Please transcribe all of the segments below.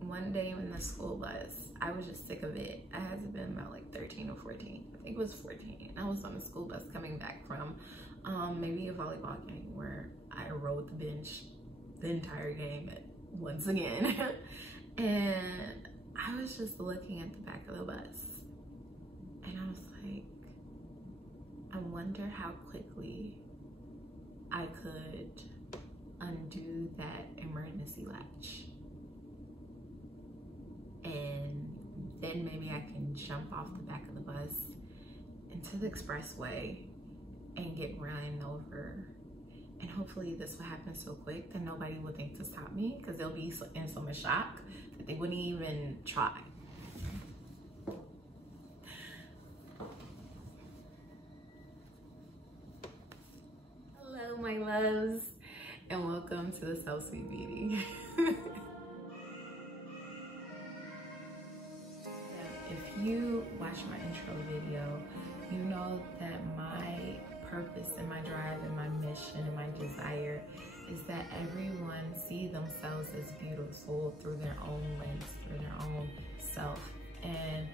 one day in the school bus, I was just sick of it. I had to been about like 13 or 14. I think it was 14. I was on the school bus coming back from maybe a volleyball game where I rode the bench the entire game once again. And I was just looking at the back of the bus and I was like, I wonder how quickly I could undo that emergency latch. And then maybe I can jump off the back of the bus into the expressway and get run over. And hopefully this will happen so quick that nobody will think to stop me, because they'll be in so much shock that they wouldn't even try. Hello, my loves, and welcome to the Self Sweet Beauty. If you watch my intro video, you know that my purpose and my drive and my mission and my desire is that everyone see themselves as beautiful through their own lens, through their own self, and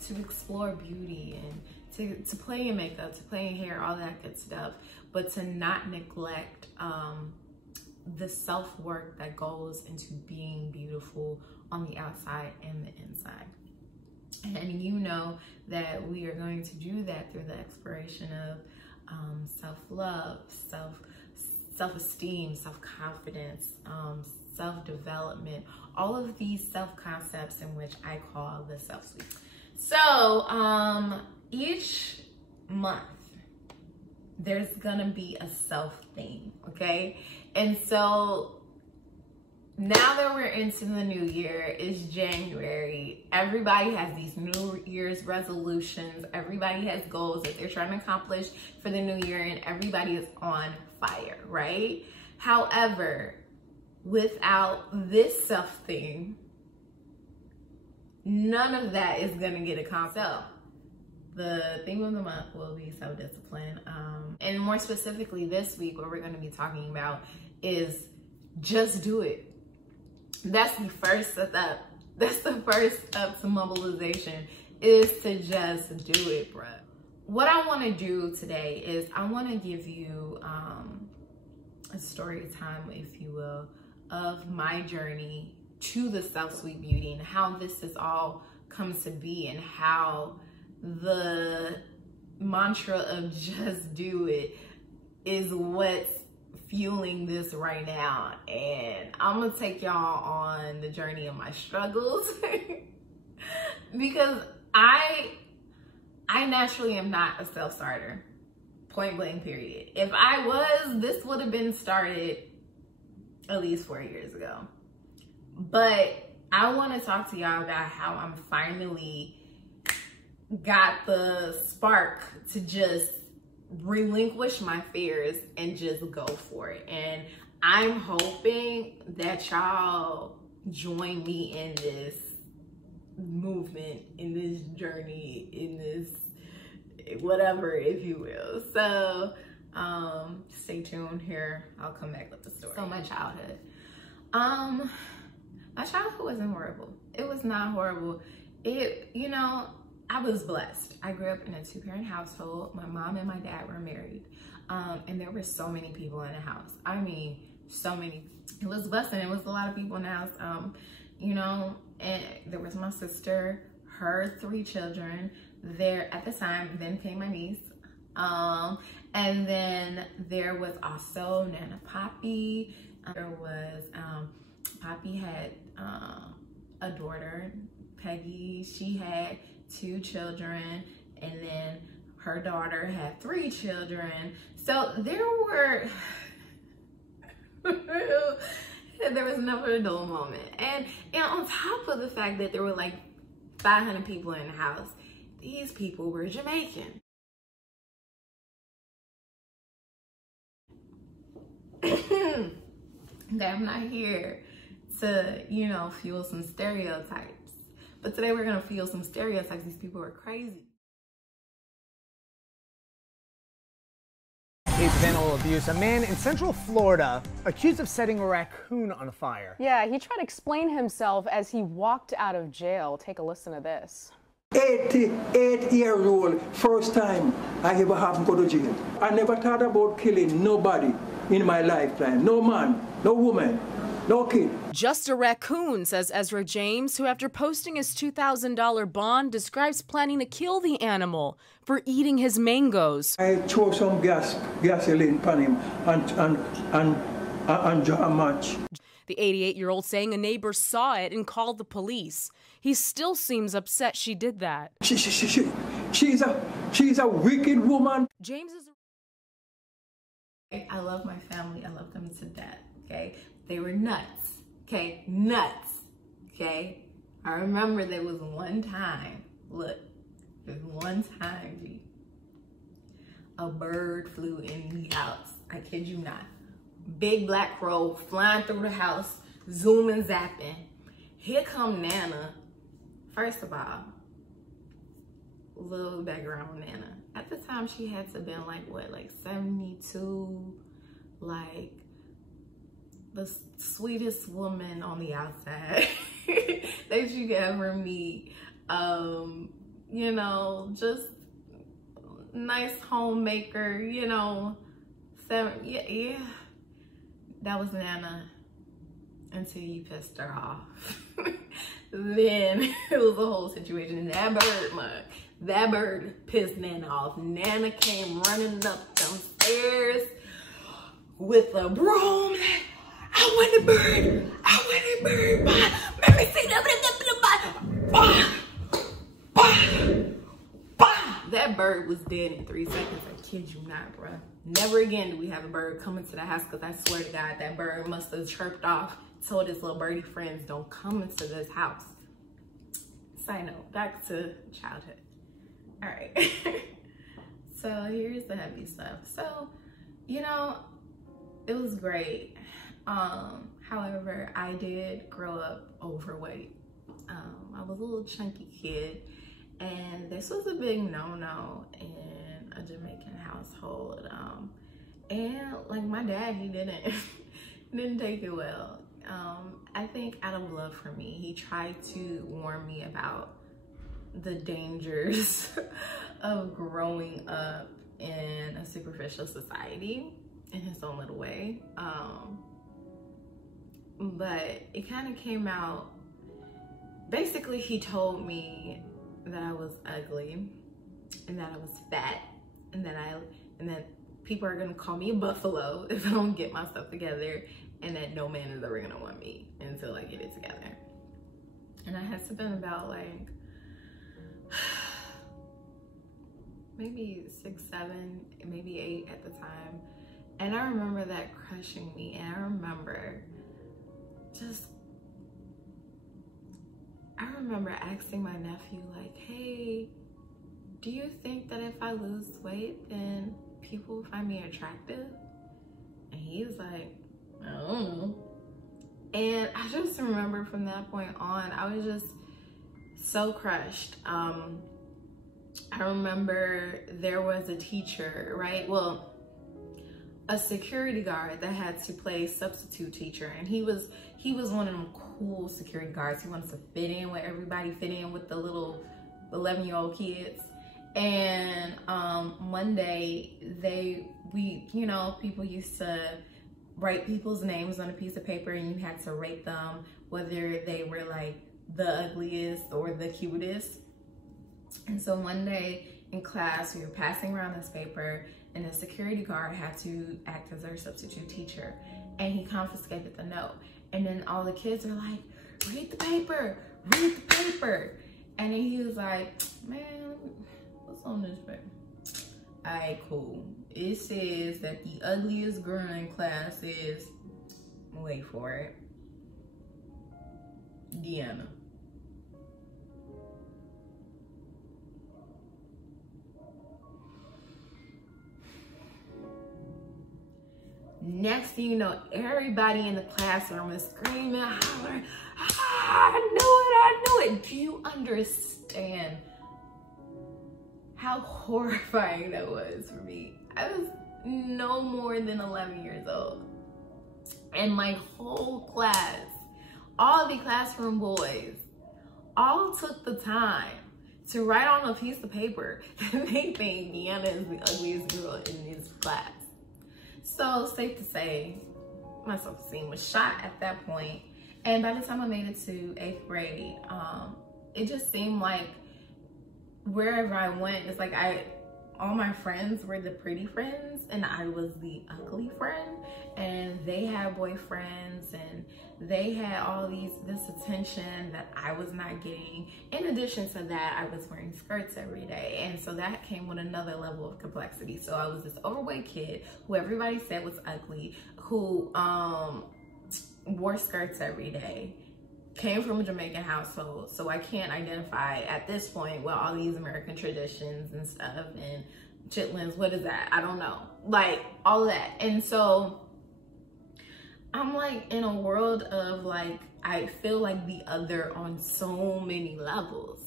to explore beauty and to play in makeup, to play in hair, all that good stuff, but to not neglect the self-work that goes into being beautiful on the outside and the inside. And you know that we are going to do that through the exploration of self-love, self-esteem, self-confidence, self-development, all of these self-concepts in which I call the self-sweet. So each month there's gonna be a self theme, okay? And so now that we're into the new year, it's January, everybody has these New Year's resolutions, everybody has goals that they're trying to accomplish for the new year, and everybody is on fire, right? However, without this self-theme, none of that is gonna get accomplished. So, the theme of the month will be self-discipline. And more specifically this week, what we're gonna be talking about is just do it. That's the first step. That's the first step to mobilization, is to just do it, bruh. What I want to do today is I want to give you a story time, if you will, of my journey to the self-sweet beauty and how this has all come to be, and how the mantra of just do it is what's fueling this right now. And I'm gonna take y'all on the journey of my struggles because I naturally am not a self-starter, point blank period. If I was, this would have been started at least 4 years ago. But I want to talk to y'all about how I'm finally got the spark to just relinquish my fears and just go for it. And I'm hoping that y'all join me in this movement, in this journey, in this whatever, if you will. So stay tuned here. I'll come back with the story. So my childhood wasn't horrible. It was not horrible. You know, I was blessed. I grew up in a 2-parent household. My mom and my dad were married. And there were so many people in the house. I mean, so many. It was a blessing. It was a lot of people in the house. You know, and there was my sister, her 3 children. There at the time, then came my niece. And then there was also Nana Poppy. There was, Poppy had a daughter, Peggy. She had 2 children, and then her daughter had 3 children. So there were, there was never a dull moment. And on top of the fact that there were like 500 people in the house, these people were Jamaican. That I'm not here to, you know, fuel some stereotypes. But today we're gonna fuel some stereotypes. These people are crazy. It's animal abuse. A man in Central Florida accused of setting a raccoon on fire. Yeah, he tried to explain himself as he walked out of jail. Take a listen to this. 88-year-old, first time I ever have to go to jail. I never thought about killing nobody in my lifetime. No man, no woman, no kid. Just a raccoon, says Ezra James, who after posting his $2,000 bond describes planning to kill the animal for eating his mangoes. I throw some gasoline on him and draw a match. The 88-year-old saying a neighbor saw it and called the police. He still seems upset she did that. She's a wicked woman. James is... I love my family. I love them to death, okay? They were nuts, okay? Nuts, okay? I remember there was one time, look, there's one time, G, a bird flew in the house. I kid you not. Big black crow flying through the house, zooming, zapping. Here come Nana. First of all, little background on Nana. At the time, she had to have been like, what, like 72, like the sweetest woman on the outside that you could ever meet. You know, just nice homemaker, you know, yeah. That was Nana until you pissed her off. Then it was a whole situation. And that bird pissed Nana off. Nana came running up them stairs with a broom. I want a bird. I want a bird. Let me see that. That bird was dead in 3 seconds. I kid you not, bruh. Never again do we have a bird come into the house, because I swear to God, that bird must have chirped off, told his little birdie friends, don't come into this house. Side note, back to childhood. All right. So here's the heavy stuff. So, you know, it was great. However, I did grow up overweight. I was a little chunky kid, and this was a big no-no in a Jamaican household. And like my dad, he didn't take it well. I think out of love for me, he tried to warn me about the dangers of growing up in a superficial society in his own little way. But it kind of came out, basically he told me that I was ugly and that I was fat and that people are gonna call me a buffalo if I don't get my stuff together, and that no man is ever gonna want me until I get it together. And I had to been about like maybe 6, 7, maybe 8 at the time. And I remember that crushing me. And I remember asking my nephew, like, hey, do you think that if I lose weight, then people will find me attractive? And he was like, I don't know. And I just remember from that point on, I was just so crushed. I remember there was a teacher, right? Well, a security guard that had to play substitute teacher, and he was one of them cool security guards. He wanted to fit in with everybody, fit in with the little 11-year-old kids. And one day you know, people used to write people's names on a piece of paper, and you had to rate them, whether they were like the ugliest or the cutest. And so one day in class, we were passing around this paper, and the security guard had to act as our substitute teacher, and he confiscated the note. And then all the kids are like, read the paper, read the paper. And then he was like, man, what's on this paper? All right, cool. It says that the ugliest girl in class is, wait for it, Deanna. Next thing you know, everybody in the classroom is screaming, hollering, I knew it. Do you understand how horrifying that was for me? no more than 11 years old. And my whole class, all the classroom boys, all took the time to write on a piece of paper that they think Deanna is the ugliest girl in this class. So safe to say, my self-esteem was shot at that point. And by the time I made it to 8th grade, it just seemed like wherever I went, it's like all my friends were the pretty friends and I was the ugly friend, and they had boyfriends and they had all this attention that I was not getting. In addition to that, I was wearing skirts every day, and so that came with another level of complexity. So I was this overweight kid who everybody said was ugly, who wore skirts every day, came from a Jamaican household, so I can't identify at this point with all these American traditions and stuff, and chitlins, what is that? I don't know, like all of that. And so I'm like in a world of like, I feel like the other on so many levels.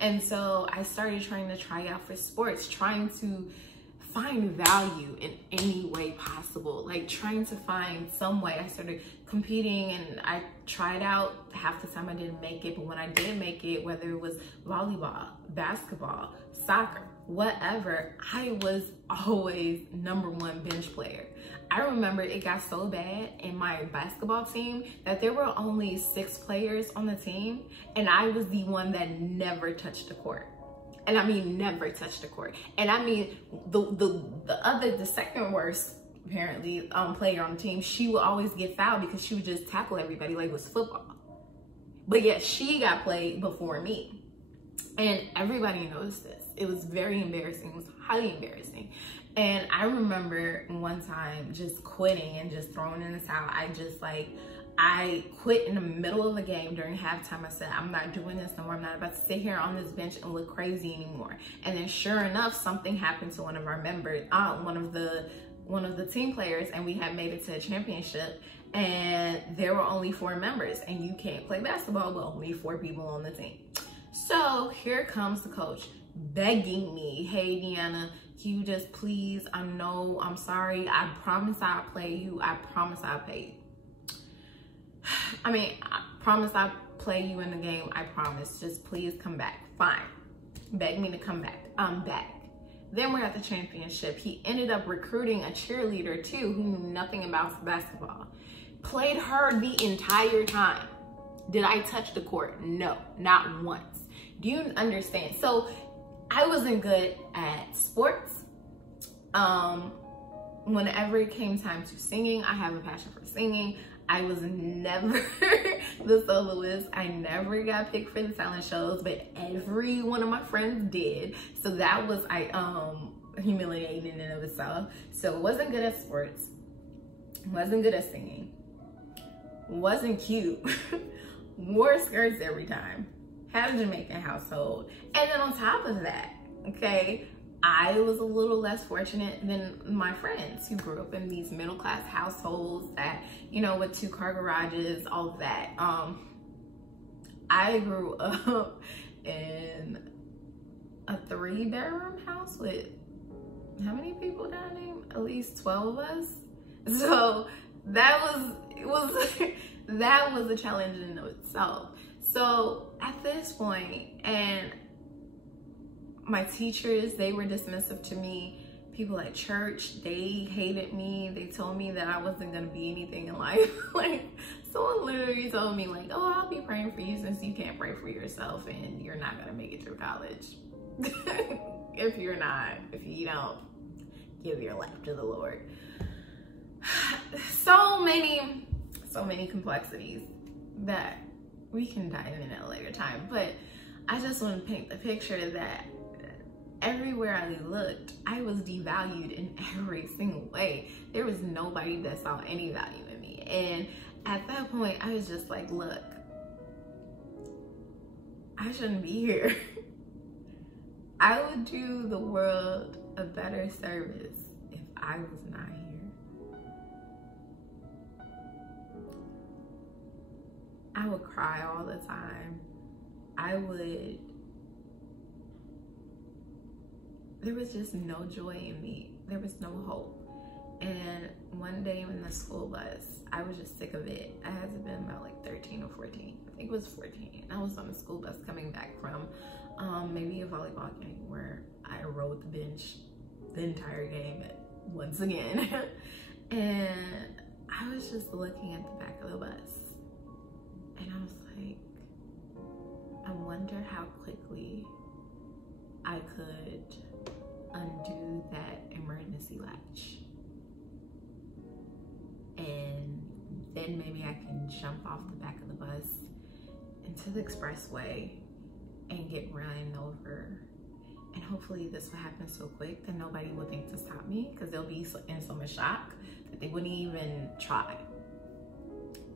And so I started trying to try out for sports, trying to find value in any way possible, like trying to find some way. I started competing and I tried out. Half the time I didn't make it, but when I did make it, whether it was volleyball, basketball, soccer, whatever, I was always #1 bench player. I remember it got so bad in my basketball team that there were only 6 players on the team, and I was the one that never touched the court. And I mean, never touched the court. And I mean, the second worst, apparently, player on the team, she would always get fouled because she would just tackle everybody like it was football. But yet she got played before me. And everybody noticed this. It was very embarrassing. It was highly embarrassing. And I remember one time just quitting and just throwing in the towel. I quit in the middle of the game during halftime. I said, I'm not doing this no more. I'm not about to sit here on this bench and look crazy anymore. And then sure enough, something happened to one of our members, one of the team players, and we had made it to a championship, and there were only 4 members, and you can't play basketball with only 4 people on the team. So here comes the coach begging me, hey Deanna, can you just please, I'm sorry, I promise I'll play you, I promise I'll pay you. I promise I'll play you in the game, I promise, just please come back. Fine, beg me to come back, I'm back. Then we're at the championship. He ended up recruiting a cheerleader too who knew nothing about basketball. Played her the entire time. Did I touch the court? No, not once. Do you understand? So I wasn't good at sports. Whenever it came time to singing, I have a passion for singing. I was never the soloist. I never got picked for the talent shows, but every one of my friends did. So that was humiliating in and of itself. So wasn't good at sports, wasn't good at singing, wasn't cute, wore skirts every time, had a Jamaican household. And then on top of that, okay, I was a little less fortunate than my friends who grew up in these middle-class households that, you know, with 2-car garages, all of that. I grew up in a 3-bedroom house with how many people down there? At least 12 of us. So that was a challenge in and of itself. So at this point, and my teachers, they were dismissive to me. People at church, they hated me. They told me that I wasn't gonna be anything in life. Like, someone literally told me like, oh, I'll be praying for you since you can't pray for yourself and you're not gonna make it through college. if you don't give your life to the Lord. So many complexities that we can dive in at a later time. But I just want to paint the picture that everywhere I looked, I was devalued in every single way. There was nobody that saw any value in me. And at that point, I was just like, look, I shouldn't be here. I would do the world a better service if I was not here. I would cry all the time. There was just no joy in me there was no hope. And one day in the school bus, I was just sick of it. I had to been about like 13 or 14. I think it was 14. I was on the school bus coming back from maybe a volleyball game where I rode the bench the entire game once again. And I was just looking at the back of the bus and I was like, I wonder how quickly I could undo that emergency latch. And then maybe I can jump off the back of the bus into the expressway and get run over. And hopefully this will happen so quick that nobody will think to stop me, because they'll be in so much shock that they wouldn't even try.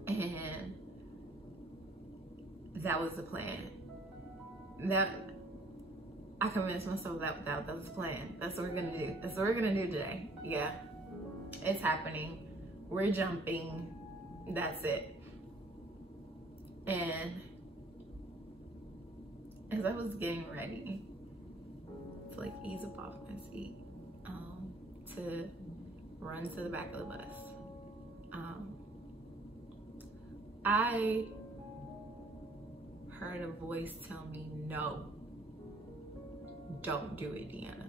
And that was the plan. That I convinced myself that was the plan. That's what we're gonna do. That's what we're gonna do today. Yeah, it's happening. We're jumping. That's it. And as I was getting ready to like ease up off my seat, to run to the back of the bus, I heard a voice tell me, no, don't do it, Deanna.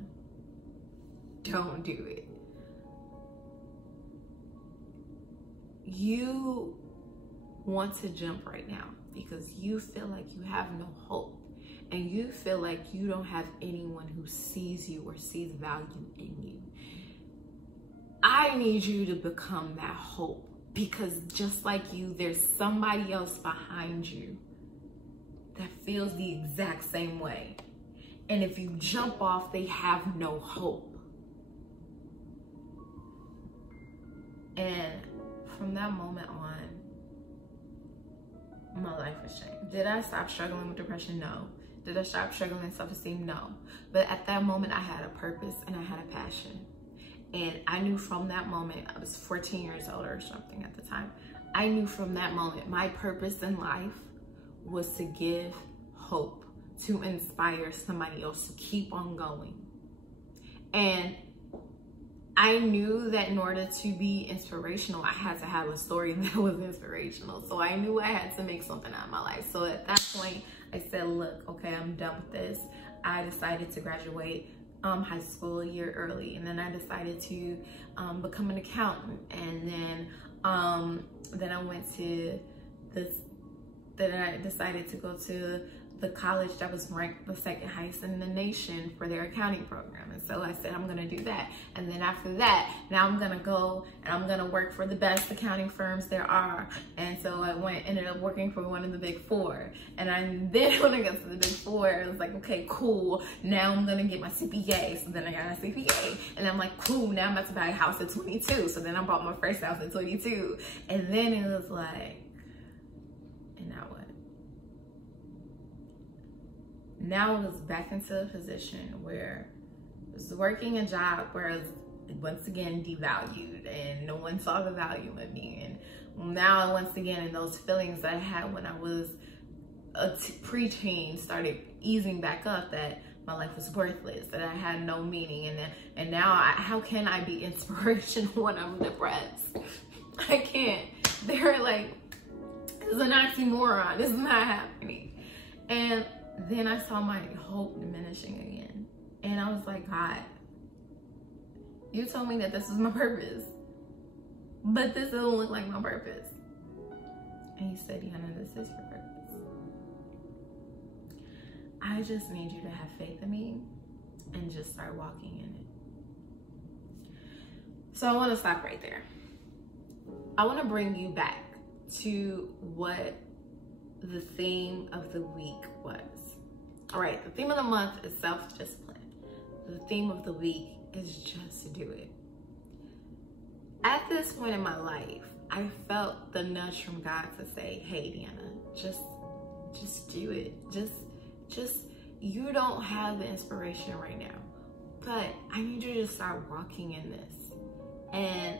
Don't do it. You want to jump right now because you feel like you have no hope, and you feel like you don't have anyone who sees you or sees value in you. I need you to become that hope, because just like you, there's somebody else behind you that feels the exact same way. And if you jump off, they have no hope. And from that moment on, my life was changed. Did I stop struggling with depression? No. Did I stop struggling with self-esteem? No. But at that moment, I had a purpose and I had a passion. And I knew from that moment, I was 14 years old or something at the time. I knew from that moment, my purpose in life was to give hope, to inspire somebody else to keep on going. And I knew that in order to be inspirational, I had to have a story that was inspirational. So I knew I had to make something out of my life. So at that point, I said, look, okay, I'm done with this. I decided to graduate high school a year early. And then I decided to become an accountant. And then I went to this, then I decided to go to the college that was ranked the second highest in the nation for their accounting program. And so I said, I'm gonna do that. And then after that, now I'm gonna go and I'm gonna work for the best accounting firms there are. And so I ended up working for one of the big four. And then when I got to the big four, I was like, okay, cool. Now I'm gonna get my CPA. So then I got a CPA. And I'm like, cool, now I'm about to buy a house at 22. So then I bought my first house at 22. And then it was like, and now what? Now I was back into a position where I was working a job where I was once again devalued and no one saw the value in me. And now once again, in those feelings that I had when I was a preteen started easing back up, that my life was worthless, that I had no meaning. And now how can I be inspirational when I'm depressed? I can't. They're like, this is an oxymoron. This is not happening. And then I saw my hope diminishing again. And I was like, God, you told me that this was my purpose, but this doesn't look like my purpose. And he said, Deanna, this is your purpose. I just need you to have faith in me and just start walking in it. So I want to stop right there. I want to bring you back to what the theme of the week was. All right, the theme of the month is self-discipline. The theme of the week is just do it. At this point in my life, I felt the nudge from God to say, hey, Deanna, just do it. Just, you don't have the inspiration right now, but I need you to start walking in this. And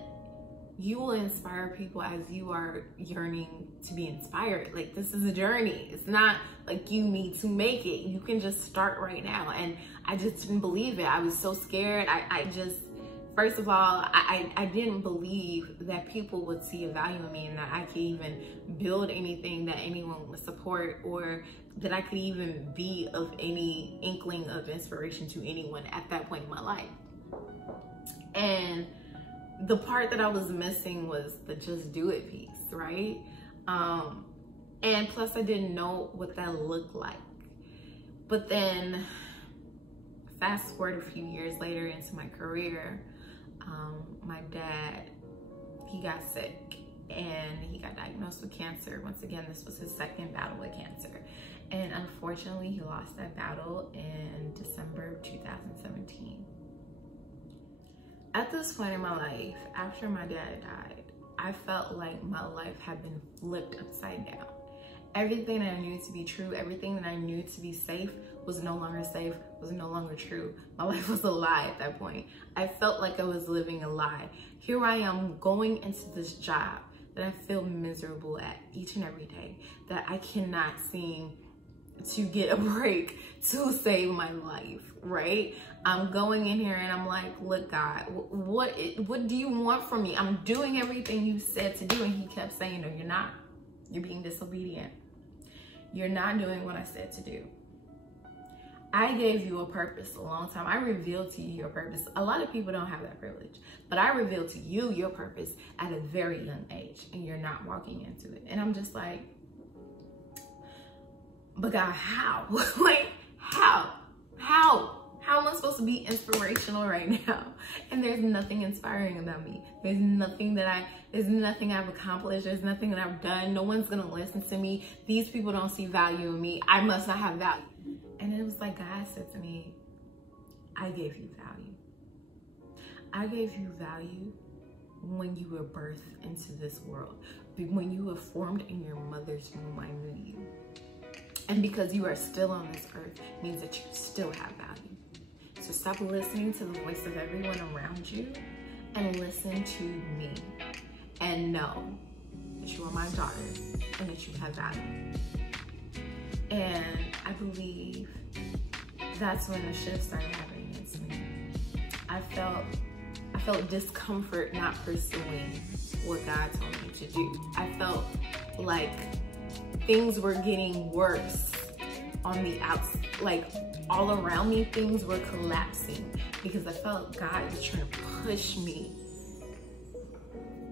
you will inspire people as you are yearning to be inspired. Like, this is a journey. It's not like you need to make it. You can just start right now. And I just didn't believe it. I was so scared. I just First of all, I didn't believe that people would see a value in me and that I could even build anything that anyone would support, or that I could even be of any inkling of inspiration to anyone at that point in my life. And the part that I was missing was the just do it piece, right? And plus I didn't know what that looked like. But then fast forward a few years later into my career, my dad, he got sick and he got diagnosed with cancer. Once again, this was his second battle with cancer. And unfortunately, he lost that battle in December of 2017. At this point in my life, after my dad died, I felt like my life had been flipped upside down. Everything that I knew to be true, everything that I knew to be safe was no longer safe, was no longer true. My life was a lie at that point. I felt like I was living a lie. Here I am going into this job that I feel miserable at each and every day, that I cannot seem to get a break to save my life, right? I'm going in here and I'm like, look, God, what do you want from me? I'm doing everything you said to do. And he kept saying, no, you're not. You're being disobedient. You're not doing what I said to do. I gave you a purpose a long time. I revealed to you your purpose. A lot of people don't have that privilege, but I revealed to you your purpose at a very young age, and you're not walking into it. And I'm just like, but God, how? Like, how am I supposed to be inspirational right now? And there's nothing inspiring about me. There's nothing I've accomplished. There's nothing that I've done. No one's gonna listen to me. These people don't see value in me. I must not have value. And it was like God said to me, I gave you value. I gave you value when you were birthed into this world. When you were formed in your mother's womb, I knew you. And because you are still on this earth means that you still have value. So stop listening to the voice of everyone around you and listen to me. And know that you are my daughter and that you have value. And I believe that's when the shift started happening into me. I felt discomfort not pursuing what God told me to do. I felt like things were getting worse on the outside, like all around me, things were collapsing because I felt God was trying to push me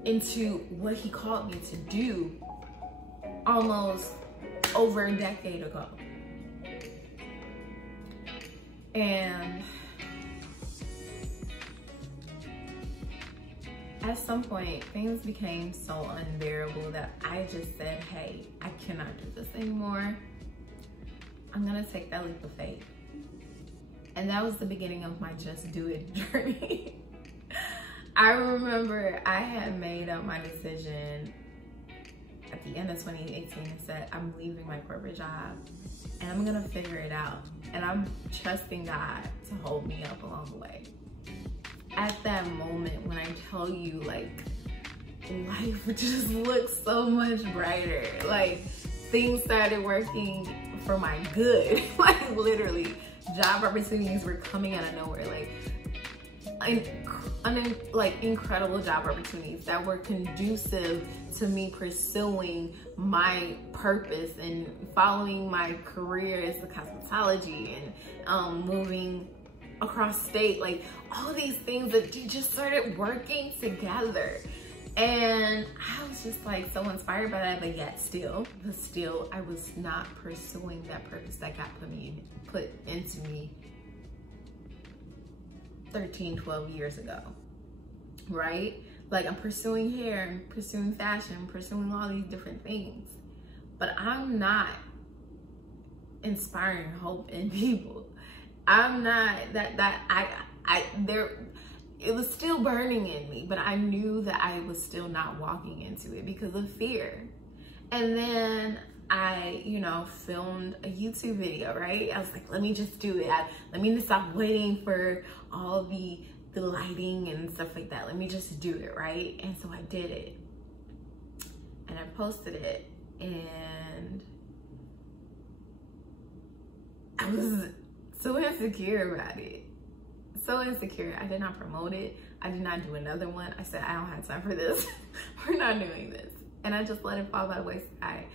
into what he called me to do almost over a decade ago. And at some point, things became so unbearable that I just said, hey, I cannot do this anymore. I'm gonna take that leap of faith. And that was the beginning of my just do it journey. I remember I had made up my decision at the end of 2018 and said, I'm leaving my corporate job and I'm gonna figure it out. And I'm trusting God to hold me up along the way. At that moment, when I tell you, like, life just looks so much brighter. Like, things started working for my good. Like, literally, job opportunities were coming out of nowhere. Like, incredible job opportunities that were conducive to me pursuing my purpose and following my career as a cosmetology and moving across state, like all these things that just started working together. And I was just like so inspired by that, but yet still I was not pursuing that purpose that God put into me 13, 12 years ago, right? Like, I'm pursuing hair, I'm pursuing fashion, I'm pursuing all these different things, but I'm not inspiring hope in people. I'm not it was still burning in me, but I knew that I was still not walking into it because of fear. And then I, filmed a YouTube video, right? I was like, let me just do it. Let me just stop waiting for all the lighting and stuff like that. Let me just do it, right? And so I did it. And I posted it. And I was so insecure about it. so insecure. I did not promote it. I did not do another one. I said, I don't have time for this. We're not doing this. And I just let it fall by the wayside.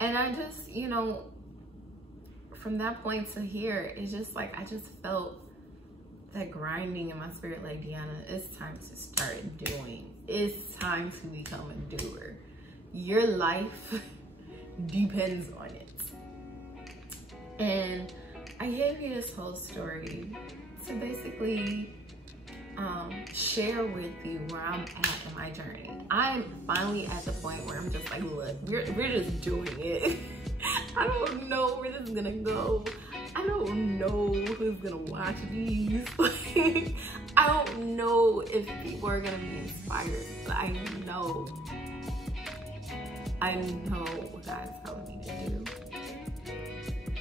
And I just, you know, from that point to here, it's just like, I just felt that grinding in my spirit, like, Deanna, it's time to start doing. It's time to become a doer. Your life depends on it. And I gave you this whole story to basically share with you where I'm at in my journey. I'm finally at the point where I'm just like, look, we're just doing it. I don't know where this is gonna go. I don't know who's gonna watch these. I don't know if people are gonna be inspired, but I know what God's telling me to do.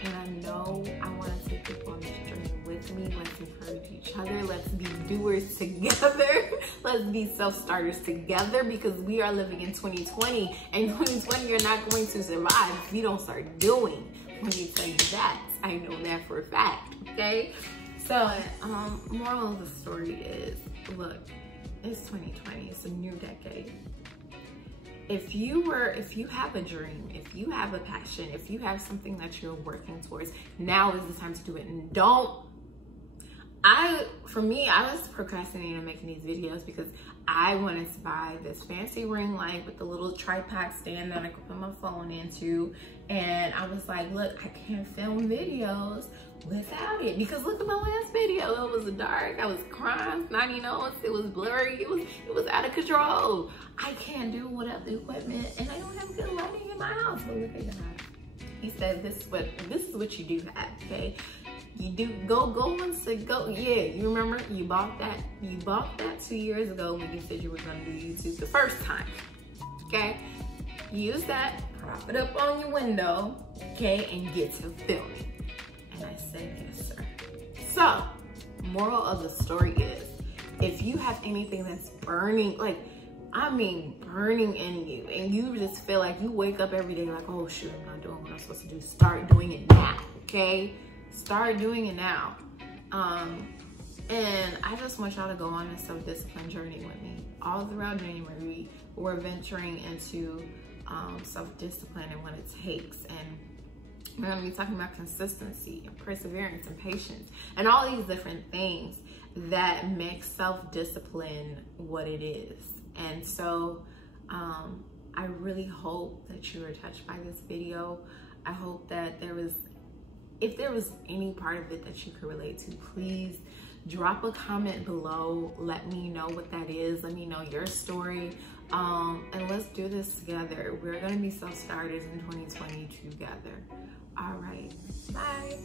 And I know I want to take people on this journey with me. Let's encourage each other. Let's be doers together. Let's be self-starters together, because we are living in 2020. And 2020, you're not going to survive if you don't start doing. Let me tell you that. I know that for a fact, okay? So, moral of the story is, look, it's 2020. It's a new decade. If you have a dream, if you have a passion, if you have something that you're working towards, now is the time to do it. And for me, I was procrastinating on making these videos because I wanted to buy this fancy ring light with the little tripod stand that I could put my phone into. And I was like, look, I can't film videos without it, because look at my last video. It was dark, I was crying, snotty nose, it was blurry, it was out of control. I can't do without the equipment, and I don't have good lighting in my house. But look at God. He said, this is what you do have, okay? You do yeah, you remember you bought that 2 years ago when you said you were gonna do YouTube the first time. Okay? Use that, prop it up on your window, okay, and get to filming. And I said, yes, sir. So, moral of the story is, if you have anything that's burning, like, I mean burning in you, and you just feel like you wake up every day like, oh shoot, I'm not doing what I'm supposed to do, start doing it now, okay? Start doing it now. And I just want y'all to go on a self-discipline journey with me. All throughout January, we're venturing into self-discipline and what it takes. And we're gonna be talking about consistency and perseverance and patience and all these different things that make self-discipline what it is. And so I really hope that you were touched by this video. I hope that if there was any part of it that you could relate to, please drop a comment below. Let me know what that is. Let me know your story. And let's do this together. We're gonna be self-starters in 2020 together. All right, bye.